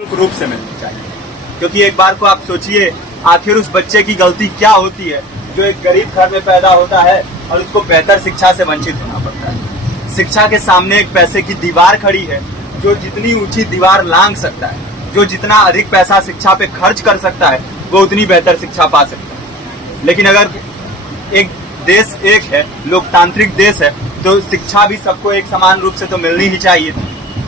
रूप से मिलनी चाहिए, क्योंकि एक बार को आप सोचिए, आखिर उस बच्चे की गलती क्या होती है जो एक गरीब घर में पैदा होता है और उसको बेहतर शिक्षा से वंचित होना पड़ता है। शिक्षा के सामने एक पैसे की दीवार खड़ी है, जो जितनी ऊंची दीवार लांघ सकता है, जो जितना अधिक पैसा शिक्षा पे खर्च कर सकता है, वो उतनी बेहतर शिक्षा पा सकता है। लेकिन अगर एक देश एक है, लोकतांत्रिक देश है, तो शिक्षा भी सबको एक समान रूप से तो मिलनी ही चाहिए।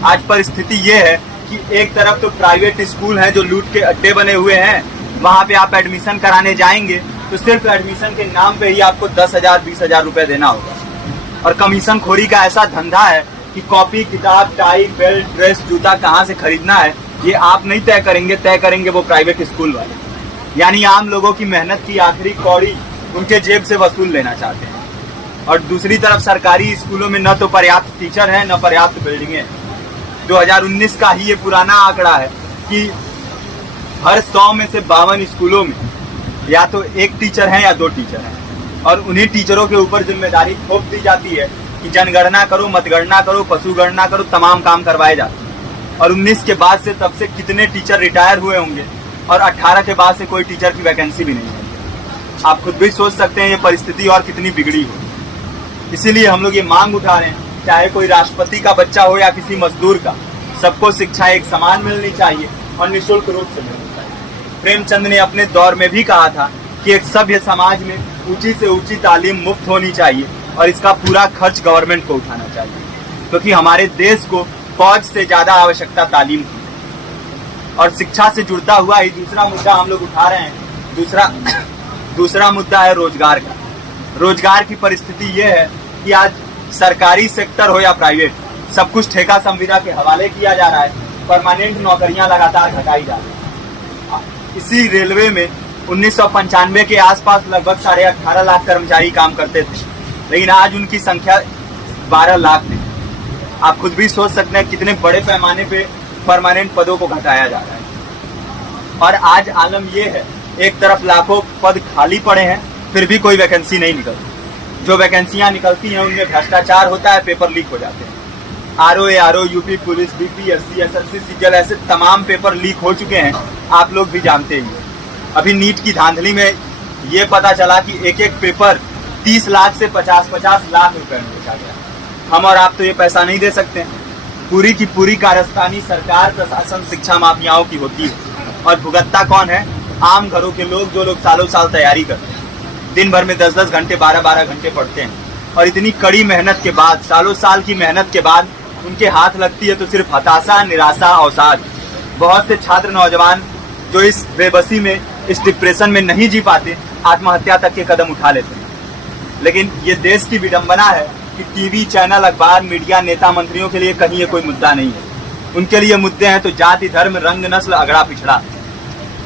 आज परिस्थिति ये है कि एक तरफ तो प्राइवेट स्कूल हैं जो लूट के अड्डे बने हुए हैं, वहां पे आप एडमिशन कराने जाएंगे तो सिर्फ एडमिशन के नाम पे ही आपको 10,000 20,000 रुपए देना होगा। और कमीशन खोरी का ऐसा धंधा है कि कॉपी, किताब, टाई, बेल्ट, ड्रेस, जूता कहाँ से खरीदना है ये आप नहीं तय करेंगे वो प्राइवेट स्कूल वाले। यानी आम लोगों की मेहनत की आखिरी कौड़ी उनके जेब से वसूल लेना चाहते हैं। और दूसरी तरफ सरकारी स्कूलों में न तो पर्याप्त टीचर है, न पर्याप्त बिल्डिंगें हैं। 2019 का ही ये पुराना आंकड़ा है कि हर 100 में से 52 स्कूलों में या तो एक टीचर है या 2 टीचर हैं, और उन्हीं टीचरों के ऊपर जिम्मेदारी थोप दी जाती है कि जनगणना करो, मतगणना करो, पशु गणना करो, तमाम काम करवाए जाते हैं। और 19 के बाद से तब से कितने टीचर रिटायर हुए होंगे, और 18 के बाद से कोई टीचर की वैकेंसी भी नहीं है। आप खुद भी सोच सकते हैं ये परिस्थिति और कितनी बिगड़ी हो। इसीलिए हम लोग ये मांग उठा रहे हैं, चाहे कोई राष्ट्रपति का बच्चा हो या किसी मजदूर का, सबको शिक्षा एक समान मिलनी चाहिए और निःशुल्क रूप से मिलनी चाहिए। प्रेमचंद ने अपने दौर में भी कहा था कि एक सभ्य समाज में ऊंची से ऊंची तालीम मुफ्त होनी चाहिए और इसका पूरा खर्च गवर्नमेंट को उठाना चाहिए, क्योंकि हमारे देश को फौज से ज्यादा आवश्यकता तालीम की है। और शिक्षा से जुड़ता हुआ ही दूसरा मुद्दा हम लोग उठा रहे हैं। दूसरा मुद्दा है रोजगार का। रोजगार की परिस्थिति ये है कि आज सरकारी सेक्टर हो या प्राइवेट, सब कुछ ठेका संविदा के हवाले किया जा रहा है। परमानेंट नौकरियां लगातार घटाई जा रही है। इसी रेलवे में 1995 के आसपास लगभग 18.5 लाख कर्मचारी काम करते थे, लेकिन आज उनकी संख्या 12 लाख है। आप खुद भी सोच सकते हैं कितने बड़े पैमाने पे परमानेंट पदों को घटाया जा रहा है। और आज आलम ये है, एक तरफ लाखों पद खाली पड़े हैं, फिर भी कोई वैकेंसी नहीं निकलती। जो वैकेंसियां निकलती हैं उनमें भ्रष्टाचार होता है, पेपर लीक हो जाते हैं। RO, UP police, BPSC, SSC, CGL, ऐसे तमाम पेपर लीक हो चुके हैं, आप लोग भी जानते ही हैं। अभी नीट की धांधली में ये पता चला कि एक एक पेपर 30 लाख से 50-50 लाख रुपए में बेचा गया। हम और आप तो ये पैसा नहीं दे सकते। पूरी की पूरी कारस्तानी सरकार, प्रशासन, शिक्षा माफियाओं की होती है, और भुगतता कौन है? आम घरों के लोग, जो लोग सालों साल तैयारी करते हैं, दिन भर में 10-10 घंटे, 12-12 घंटे पढ़ते हैं, और इतनी कड़ी मेहनत के बाद, सालों साल की मेहनत के बाद उनके हाथ लगती है तो सिर्फ हताशा, निराशा, अवसाद। बहुत से छात्र नौजवान जो इस बेबसी में, इस डिप्रेशन में नहीं जी पाते, आत्महत्या तक के कदम उठा लेते हैं। लेकिन ये देश की विडंबना है कि टीवी चैनल, अखबार, मीडिया, नेता, मंत्रियों के लिए कहीं ये कोई मुद्दा नहीं है। उनके लिए मुद्दे हैं तो जाति, धर्म, रंग, नस्ल, अगड़ा पिछड़ा।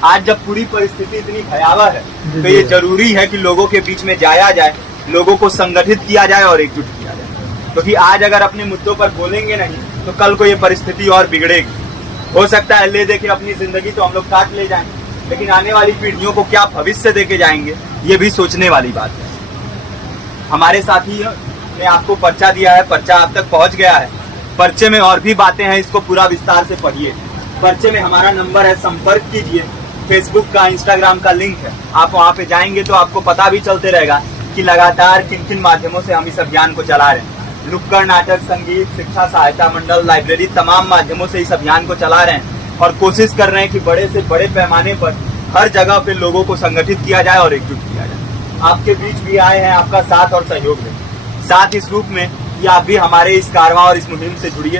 आज जब पूरी परिस्थिति इतनी भयावह है तो ये जरूरी है कि लोगों के बीच में जाया जाए, लोगों को संगठित किया जाए और एकजुट किया जाए। क्योंकि आज अगर अपने मुद्दों पर बोलेंगे नहीं तो कल को ये परिस्थिति और बिगड़ेगी। हो सकता है ले देके अपनी जिंदगी तो हम लोग काट ले जाएं, लेकिन आने वाली पीढ़ियों को क्या भविष्य देके जाएंगे, ये भी सोचने वाली बात है। हमारे साथी ने आपको पर्चा दिया है, पर्चा आप तक पहुंच गया है। पर्चे में और भी बातें हैं, इसको पूरा विस्तार से पढ़िए। पर्चे में हमारा नंबर है, संपर्क कीजिए। फेसबुक का, इंस्टाग्राम का लिंक है, आप वहाँ पे जाएंगे तो आपको पता भी चलते रहेगा कि लगातार किन किन माध्यमों से हम इस अभियान को चला रहे हैं। नुक्कड़ नाटक, संगीत, शिक्षा सहायता मंडल, लाइब्रेरी, तमाम माध्यमों से इस अभियान को चला रहे हैं और कोशिश कर रहे हैं कि बड़े से बड़े पैमाने पर हर जगह पे लोगों को संगठित किया जाए और एकजुट किया जाए। आपके बीच भी आए हैं, आपका साथ और सहयोग दें। साथ इस रूप में कि आप भी हमारे इस कारवां और इस मुहिम से जुड़िए।